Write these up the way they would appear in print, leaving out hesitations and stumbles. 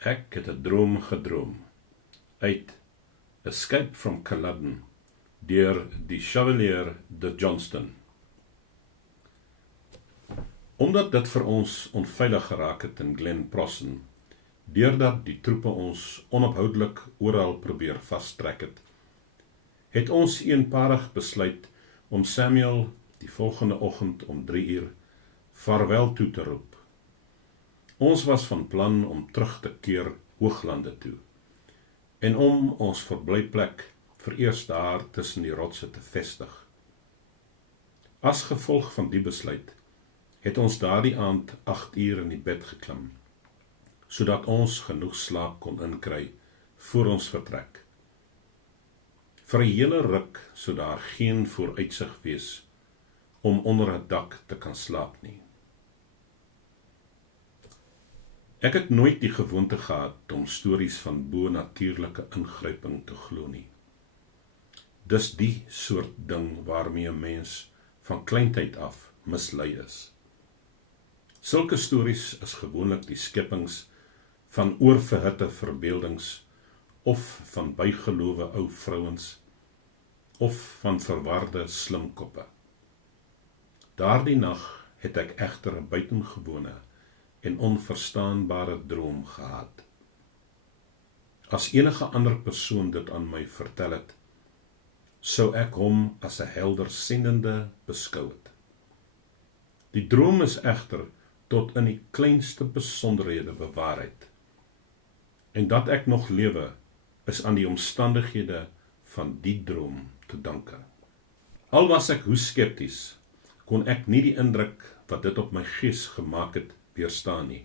Ek het 'n droom gedroom. Uit Escape from Culloden, deur Die Chevalier de Johnstone. Omdat dit vir ons onveilig geraak het in Glen Prossen, deurdat die troepe ons onophoudelik oral probeer vastrek het ons eenparig besluit om Samuel die volgende oggend om 3 uur vaarwel toe te roep. Ons was van plan om terug te keer Hooglande toe en om ons verblyplek vereers daar tussen die rotse te vestig. As gevolg van die besluit het ons daardie aand 8 uur in die bed geklim, sodat ons genoeg slaap kon inkry voor ons vertrek. Vir 'n hele ruk sou daar geen vooruitsig wees om onder 'n dak te kan slaap nie. Ek het nooit die gewoonte gehad om stories van bo-natuurlike ingryping te glo nie. Dis die soort ding waarmee 'n mens van kleintyd af mislei is. Sulke stories is gewoonlik die skepings van oorverhitte verbeeldings of van bygelowe ou vrouens of van verwarde slimkoppe. Daardie nag het ek egter 'n buitengewone en onverstaanbare droom gehad. As enige ander persoon dit aan my vertel het, sou ek hom as 'n heldersendende beskou het. Die droom is egter tot in die kleinste besonderhede bewaarheid. En dat ek nog lewe, is aan die omstandighede van die droom te danke. Al was ek hoe skepties, kon ek nie die indruk wat dit op my gees gemaak het, weerstaan nie.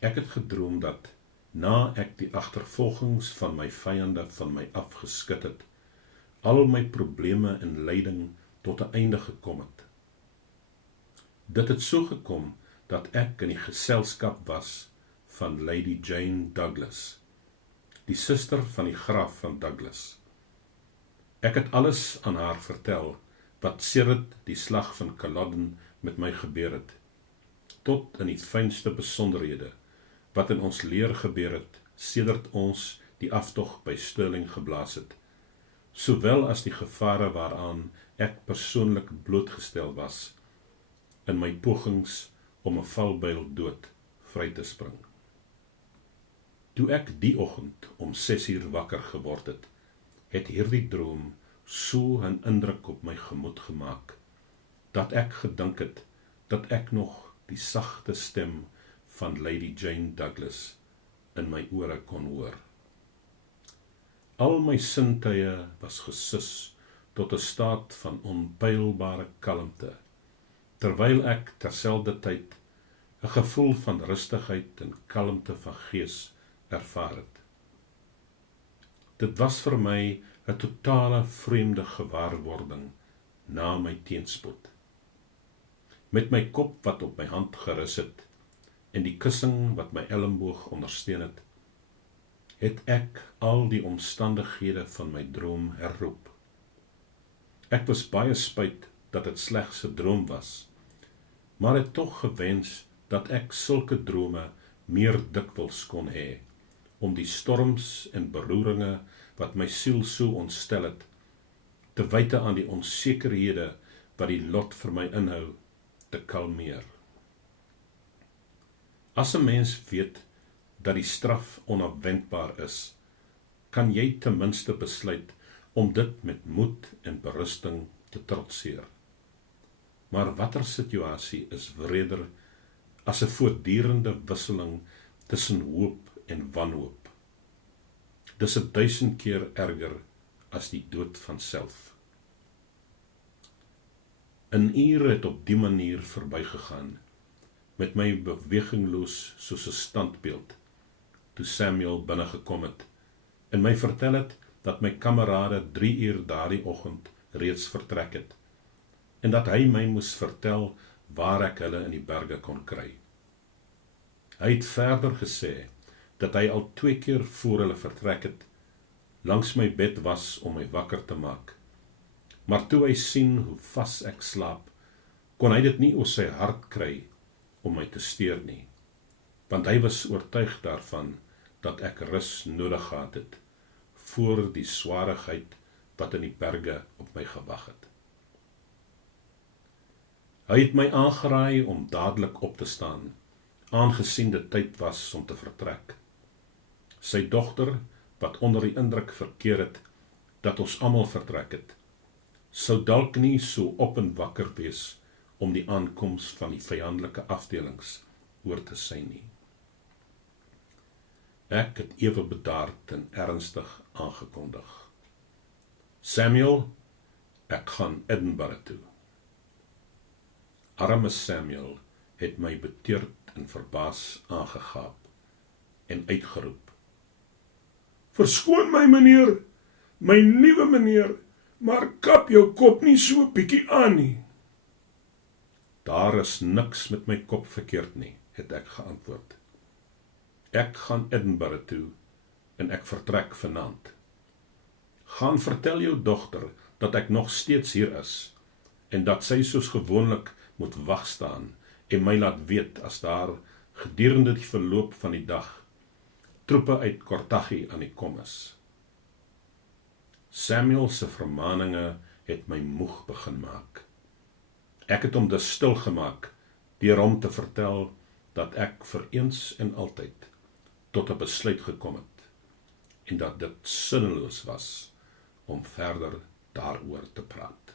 Ek het gedroom dat, na ek die agtervolgings van my vyande van my afgeskit het, al my probleme en lyding tot 'n einde gekom het. Dit het so gekom dat ek in die geselskap was van Lady Jane Douglas, die suster van die graaf van Douglas. Ek het alles aan haar vertel wat sedert die slag van Culloden met my gebeur het, tot in die fynste besonderhede wat in ons leer gebeur het sedert ons die aftog by Stirling geblaas het, sowel as die gevare waaraan ek persoonlik blootgestel was in my pogings om 'n valbuil dood vry te spring. Toe ek die oggend om 6 uur wakker geword het hierdie droom so 'n indruk op my gemoed gemaak, dat ek gedink het dat ek nog die sagte stem van Lady Jane Douglas in my ore kon hoor. Al my sintuie was gesus tot 'n staat van onpylbare kalmte, terwyl ek terselfdertyd 'n gevoel van rustigheid en kalmte van gees ervaar het. Dit was vir my 'n totale vreemde gewaarwording na my teenspoed. Met my kop wat op my hand gerus het en die kussing wat my elmboog ondersteun het ek al die omstandighede van my droom herroep. Ek was baie spyt dat dit slegs 'n droom was, maar het tog gewens dat ek sulke drome meer dikwels kon hê, om die storms en beroeringe wat my siel so ontstel het, te wyte aan die onsekerhede wat die lot vir my inhou, te kalmeer. As 'n mens weet dat die straf onafwendbaar is, kan jy ten minste besluit om dit met moed en berusting te trotseer. Maar watter situasie is wreder as 'n voortdurende wisseling tussen hoop en wanhoop? Dis 1000 keer erger as die dood van self. 'n uur het op die manier verbygegaan, met my bewegingloos soos 'n standbeeld, toe Samuel binnegekom het en my vertel het dat my kamerade 3 uur daardie oggend reeds vertrek het, en dat hy my moes vertel waar ek hulle in die berge kon kry. Hy het verder gesê dat hy al 2 keer voor hulle vertrek het, langs my bed was om my wakker te maak. Maar toe hy sien hoe vas ek slaap, kon hy dit nie oor sy hart kry om my te steur nie, want hy was oortuig daarvan dat ek rus nodig gehad het voor die swaarigheid wat in die berge op my gewag het. Hy het my aangeraai om dadelik op te staan, aangesien dit tyd was om te vertrek. Sy dogter, wat onder die indruk verkeer het, dat ons almal vertrek het, sou dalk nie so op en wakker wees om die aankoms van die vyandelike afdelings oor te sien nie. Ek het ewe bedaard en ernstig aangekondig. Samuel, ek gaan Edinburgh toe. Arme Samuel het my beteerd en verbaas aangegaap en uitgeroep. Verskoon my meneer, my nuwe meneer, maar kap jou kop nie so bietjie aan nie. Daar is niks met my kop verkeerd nie, het ek geantwoord. Ek gaan Edinburgh toe en ek vertrek vanaand. Gaan vertel jou dogter dat ek nog steeds hier is en dat sy soos gewoonlik moet wag staan en my laat weet as daar gedurende die verloop van die dag troepe uit Kortaghi aan die kom is. Samuel se vermaninge het my moeg begin maak. Ek het hom dus stil gemaak deur hom te vertel dat ek vir eens en altyd tot 'n besluit gekom het en dat dit sinneloos was om verder daaroor te praat.